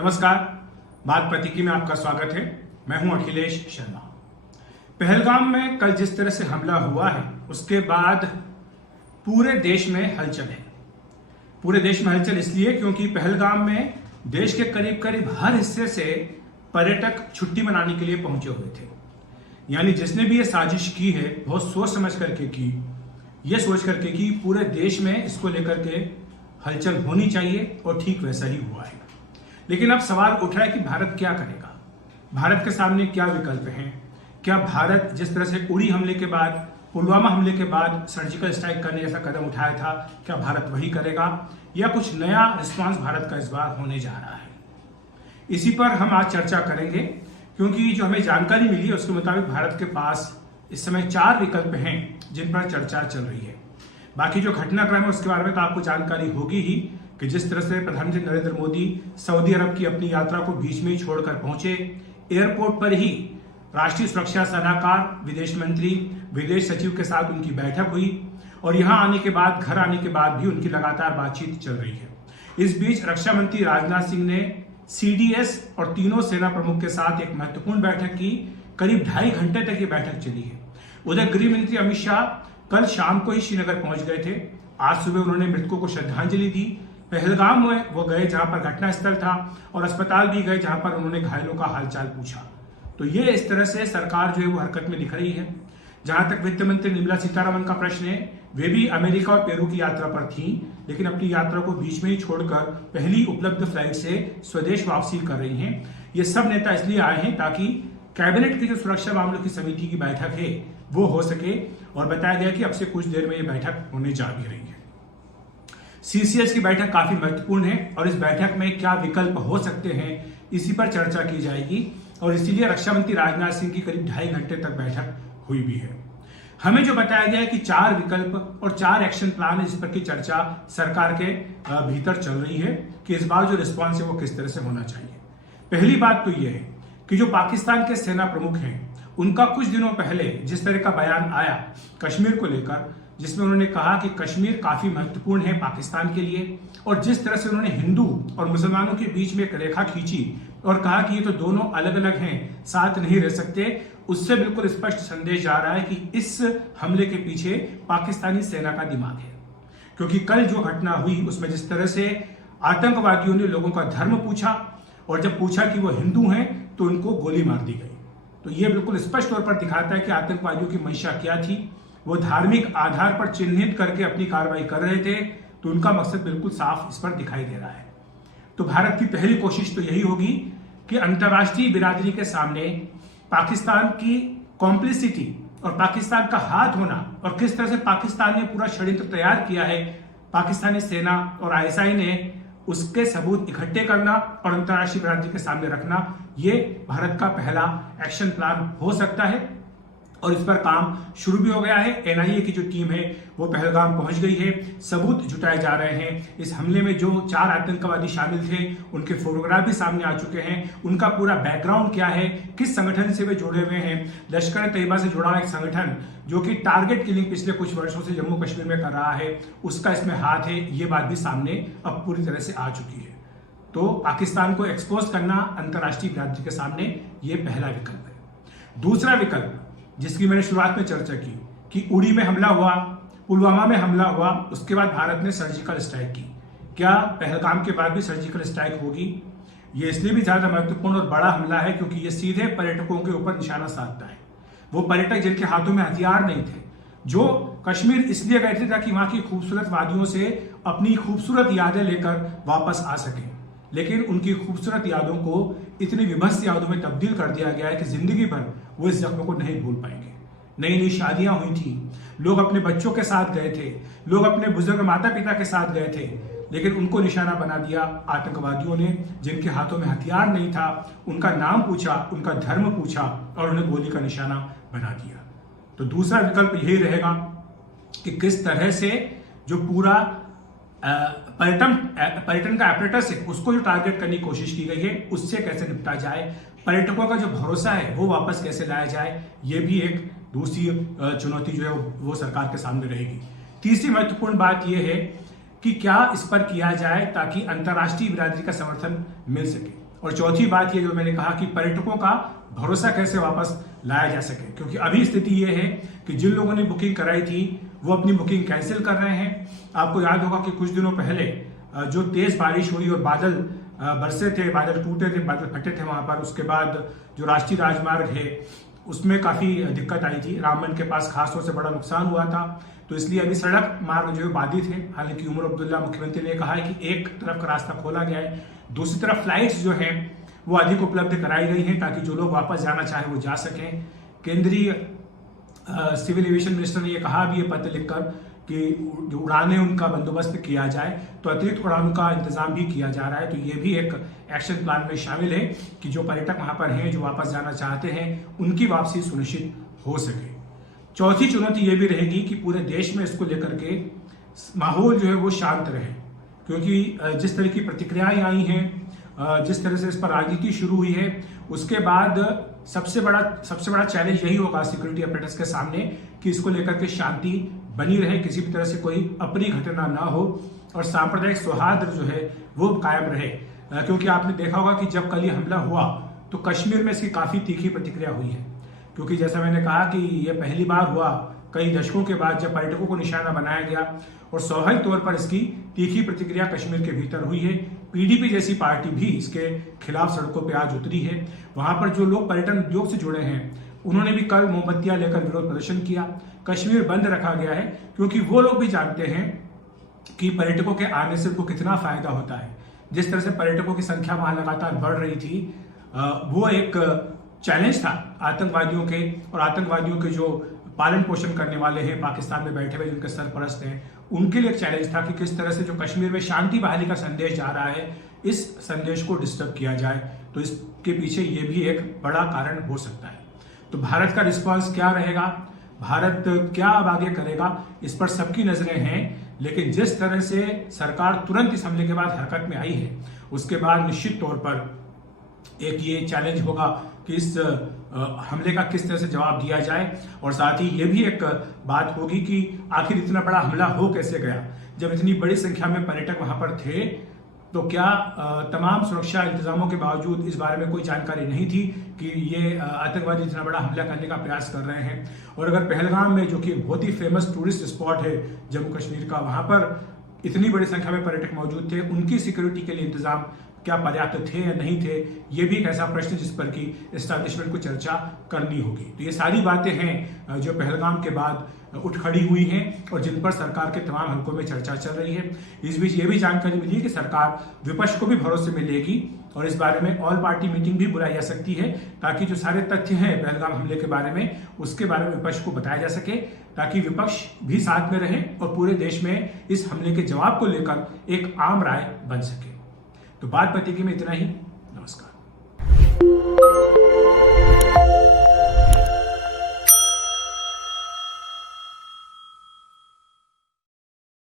नमस्कार, बात प्रतीकी में आपका स्वागत है। मैं हूं अखिलेश शर्मा। पहलगाम में कल जिस तरह से हमला हुआ है उसके बाद पूरे देश में हलचल है। पूरे देश में हलचल इसलिए क्योंकि पहलगाम में देश के करीब करीब हर हिस्से से पर्यटक छुट्टी मनाने के लिए पहुंचे हुए थे। यानी जिसने भी ये साजिश की है बहुत सोच समझ करके की, ये सोच करके कि पूरे देश में इसको लेकर के हलचल होनी चाहिए और ठीक वैसा ही हुआ है। लेकिन अब सवाल उठ रहा है कि भारत क्या करेगा, भारत के सामने क्या विकल्प हैं। क्या भारत जिस तरह से उड़ी हमले के बाद, पुलवामा हमले के बाद सर्जिकल स्ट्राइक करने जैसा कदम उठाया था, क्या भारत वही करेगा या कुछ नया रिस्पांस भारत का इस बार होने जा रहा है। इसी पर हम आज चर्चा करेंगे क्योंकि जो हमें जानकारी मिली है उसके मुताबिक भारत के पास इस समय 4 विकल्प हैं जिन पर चर्चा चल रही है। बाकी जो घटनाक्रम है उसके बारे में तो आपको जानकारी होगी ही कि जिस तरह से प्रधानमंत्री नरेंद्र मोदी सऊदी अरब की अपनी यात्रा को बीच में ही छोड़कर पहुंचे, एयरपोर्ट पर ही राष्ट्रीय सुरक्षा सलाहकार, विदेश मंत्री, विदेश सचिव के साथ उनकी बैठक हुई और यहां आने के बाद, घर आने के बाद भी उनकी लगातार बातचीत चल रही है। इस बीच रक्षा मंत्री राजनाथ सिंह ने CDS और तीनों सेना प्रमुख के साथ एक महत्वपूर्ण बैठक की। करीब 2.5 घंटे तक ये बैठक चली है। उधर गृह मंत्री अमित शाह कल शाम को ही श्रीनगर पहुंच गए थे। आज सुबह उन्होंने मृतकों को श्रद्धांजलि दी। पहलगाम में वो गए जहां पर घटनास्थल था और अस्पताल भी गए जहां पर उन्होंने घायलों का हालचाल पूछा। तो ये इस तरह से सरकार जो है वो हरकत में दिख रही है। जहां तक वित्त मंत्री निर्मला सीतारमण का प्रश्न है, वे भी अमेरिका और पेरू की यात्रा पर थी, लेकिन अपनी यात्रा को बीच में ही छोड़कर पहली उपलब्ध फ्लाइट से स्वदेश वापसी कर रही हैं। ये सब नेता इसलिए आए हैं ताकि कैबिनेट की जो सुरक्षा मामलों की समिति की बैठक है वो हो सके और बताया गया कि अब से कुछ देर में ये बैठक होने जा भी रही है। CCS की बैठक काफी महत्वपूर्ण है और इस बैठक में क्या विकल्प हो सकते हैं इसी पर चर्चा की जाएगी और इसीलिए रक्षा मंत्री राजनाथ सिंह की करीब 2.5 घंटे तक बैठक हुई भी है। हमें जो बताया गया है कि 4 विकल्प और 4 एक्शन प्लान है जिस पर की चर्चा सरकार के भीतर चल रही है कि इस बार जो रिस्पॉन्स है वो किस तरह से होना चाहिए। पहली बात तो यह है कि जो पाकिस्तान के सेना प्रमुख हैं उनका कुछ दिनों पहले जिस तरह का बयान आया कश्मीर को लेकर, जिसमें उन्होंने कहा कि कश्मीर काफी महत्वपूर्ण है पाकिस्तान के लिए, और जिस तरह से उन्होंने हिंदू और मुसलमानों के बीच में एक रेखा खींची और कहा कि ये तो दोनों अलग अलग हैं, साथ नहीं रह सकते, उससे बिल्कुल स्पष्ट संदेश जा रहा है कि इस हमले के पीछे पाकिस्तानी सेना का दिमाग है। क्योंकि कल जो घटना हुई उसमें जिस तरह से आतंकवादियों ने लोगों का धर्म पूछा और जब पूछा कि वो हिंदू हैं तो उनको गोली मार दी गई। तो ये बिल्कुल स्पष्ट तौर पर दिखाता है कि आतंकवादियों की मंशा क्या थी। वो धार्मिक आधार पर चिन्हित करके अपनी कार्रवाई कर रहे थे, तो उनका मकसद बिल्कुल साफ इस पर दिखाई दे रहा है। तो भारत की पहली कोशिश तो यही होगी कि अंतर्राष्ट्रीय बिरादरी के सामने पाकिस्तान की कॉम्प्लिसिटी और पाकिस्तान का हाथ होना और किस तरह से पाकिस्तान ने पूरा षड्यंत्र तैयार किया है, पाकिस्तानी सेना और ISI ने उसके सबूत इकट्ठे करना और अंतर्राष्ट्रीय बिरादरी के सामने रखना, ये भारत का पहला एक्शन प्लान हो सकता है और इस पर काम शुरू भी हो गया है। NIA की जो टीम है वो पहलगाम पहुंच गई है, सबूत जुटाए जा रहे हैं। इस हमले में जो 4 आतंकवादी शामिल थे उनके फोटोग्राफ भी सामने आ चुके हैं, उनका पूरा बैकग्राउंड क्या है, किस संगठन से वे जुड़े हुए हैं। लश्कर-ए-तैयबा से जुड़ा एक संगठन जो कि टारगेट किलिंग पिछले कुछ वर्षों से जम्मू कश्मीर में कर रहा है, उसका इसमें हाथ है, ये बात भी सामने अब पूरी तरह से आ चुकी है। तो पाकिस्तान को एक्सपोज करना अंतर्राष्ट्रीय बिरादरी के सामने ये पहला विकल्प है। दूसरा विकल्प जिसकी मैंने शुरुआत में चर्चा की कि उड़ी में हमला हुआ, पुलवामा में हमला हुआ, उसके बाद भारत ने सर्जिकल स्ट्राइक की। क्या पहलगाम के बाद भी सर्जिकल स्ट्राइक होगी? ये इसलिए भी ज्यादा महत्वपूर्ण और बड़ा हमला है क्योंकि ये सीधे पर्यटकों के ऊपर निशाना साधता है। वो पर्यटक जिनके हाथों में हथियार नहीं थे, जो कश्मीर इसलिए गए थे ताकि वहां की खूबसूरत वादियों से अपनी खूबसूरत यादें लेकर वापस आ सकें, लेकिन उनकी खूबसूरत यादों को इतनी विभत्स यादों में तब्दील कर दिया गया है कि जिंदगी भर वो इस जख्म को नहीं भूल पाएंगे। नई नई शादियां हुई थी, लोग अपने बच्चों के साथ गए थे, लोग अपने बुजुर्ग माता पिता के साथ गए थे, लेकिन उनको निशाना बना दिया आतंकवादियों ने जिनके हाथों में हथियार नहीं था। उनका नाम पूछा, उनका धर्म पूछा और उन्हें गोली का निशाना बना दिया। तो दूसरा विकल्प यही रहेगा कि किस तरह से जो पूरा पर्यटन का एपरेटस है उसको जो टारगेट करने की कोशिश की गई है उससे कैसे निपटा जाए, पर्यटकों का जो भरोसा है वो वापस कैसे लाया जाए, ये भी एक दूसरी चुनौती जो है वो सरकार के सामने रहेगी। तीसरी महत्वपूर्ण बात यह है कि क्या इस पर किया जाए ताकि अंतर्राष्ट्रीय बिरादरी का समर्थन मिल सके। और चौथी बात ये जो मैंने कहा कि पर्यटकों का भरोसा कैसे वापस लाया जा सके, क्योंकि अभी स्थिति ये है कि जिन लोगों ने बुकिंग कराई थी वो अपनी बुकिंग कैंसिल कर रहे हैं। आपको याद होगा कि कुछ दिनों पहले जो तेज बारिश हुई और बादल बरसे थे, बादल टूटे थे, बादल फटे थे वहां पर, उसके बाद जो राष्ट्रीय राजमार्ग है उसमें काफी दिक्कत आई थी। रामबन के पास खासतौर से बड़ा नुकसान हुआ था, तो इसलिए अभी सड़क मार्ग जो है बाधित है। हालांकि उमर अब्दुल्ला मुख्यमंत्री ने कहा है कि एक तरफ का रास्ता खोला गया है, दूसरी तरफ फ्लाइट्स जो है वो अधिक उपलब्ध कराई गई हैं ताकि जो लोग वापस जाना चाहें वो जा सकें। केंद्रीय सिविल एविएशन मिनिस्टर ने ये कहा भी, ये पत्र लिखकर कि जो उड़ानें उनका बंदोबस्त किया जाए, तो अतिरिक्त उड़ानों का इंतजाम भी किया जा रहा है। तो ये भी एक एक्शन प्लान में शामिल है कि जो पर्यटक वहां पर हैं, जो वापस जाना चाहते हैं, उनकी वापसी सुनिश्चित हो सके। चौथी चुनौती ये भी रहेगी कि पूरे देश में इसको लेकर के माहौल जो है वो शांत रहे, क्योंकि जिस तरह की प्रतिक्रियाएं आई हैं, जिस तरह से इस पर राजनीति शुरू हुई है, उसके बाद सबसे बड़ा चैलेंज यही होगा सिक्योरिटी अपरेटस के सामने कि इसको लेकर के शांति बनी रहे, किसी भी तरह से कोई अप्रिय घटना ना हो और सांप्रदायिक सौहार्द जो है वो कायम रहे। क्योंकि आपने देखा होगा कि जब कल ये हमला हुआ तो कश्मीर में इसकी काफी तीखी प्रतिक्रिया हुई है, क्योंकि जैसा मैंने कहा कि ये पहली बार हुआ कई दशकों के बाद जब पर्यटकों को निशाना बनाया गया, और स्वाभाविक तौर पर इसकी तीखी प्रतिक्रिया कश्मीर के भीतर हुई है। पीडीपी जैसी पार्टी भी इसके खिलाफ सड़कों पर आज उतरी है। वहां पर जो लोग पर्यटन उद्योग से जुड़े हैं उन्होंने भी कल मोमबत्तियां लेकर विरोध प्रदर्शन किया। कश्मीर बंद रखा गया है क्योंकि वो लोग भी जानते हैं कि पर्यटकों के आने से उनको कितना फायदा होता है। जिस तरह से पर्यटकों की संख्या वहां लगातार बढ़ रही थी, वो एक चैलेंज था आतंकवादियों के, और आतंकवादियों के जो पालन पोषण करने वाले हैं पाकिस्तान में बैठे हुए जिनके सरपरस्त हैं, उनके लिए एक चैलेंज था कि किस तरह से जो कश्मीर में शांति बहाली का संदेश जा रहा है, इस संदेश को डिस्टर्ब किया जाए। तो इसके पीछे ये भी एक बड़ा कारण हो सकता है। तो भारत का रिस्पॉन्स क्या रहेगा, भारत क्या अब आगे करेगा, इस पर सबकी नजरें हैं। लेकिन जिस तरह से सरकार तुरंत इस हमले के बाद हरकत में आई है, उसके बाद निश्चित तौर पर एक ये चैलेंज होगा कि इस हमले का किस तरह से जवाब दिया जाए। और साथ ही ये भी एक बात होगी कि आखिर इतना बड़ा हमला हो कैसे गया। जब इतनी बड़ी संख्या में पर्यटक वहां पर थे तो क्या तमाम सुरक्षा इंतजामों के बावजूद इस बारे में कोई जानकारी नहीं थी कि ये आतंकवादी इतना बड़ा हमला करने का प्रयास कर रहे हैं। और अगर पहलगाम में, जो कि बहुत ही फेमस टूरिस्ट स्पॉट है जम्मू कश्मीर का, वहां पर इतनी बड़ी संख्या में पर्यटक मौजूद थे, उनकी सिक्योरिटी के लिए इंतजाम क्या पर्याप्त थे या नहीं थे, ये भी एक ऐसा प्रश्न जिस पर कि एस्टैब्लिशमेंट को चर्चा करनी होगी। तो ये सारी बातें हैं जो पहलगाम के बाद उठ खड़ी हुई हैं और जिन पर सरकार के तमाम हलकों में चर्चा चल रही है। इस बीच ये भी जानकारी मिली है कि सरकार विपक्ष को भी भरोसे में लेगी और इस बारे में ऑल पार्टी मीटिंग भी बुलाई जा सकती है, ताकि जो सारे तथ्य हैं पहलगाम हमले के बारे में, उसके बारे में विपक्ष को बताया जा सके, ताकि विपक्ष भी साथ में रहे और पूरे देश में इस हमले के जवाब को लेकर एक आम राय बन सके। तो बात पतिकी में इतना ही। नमस्कार।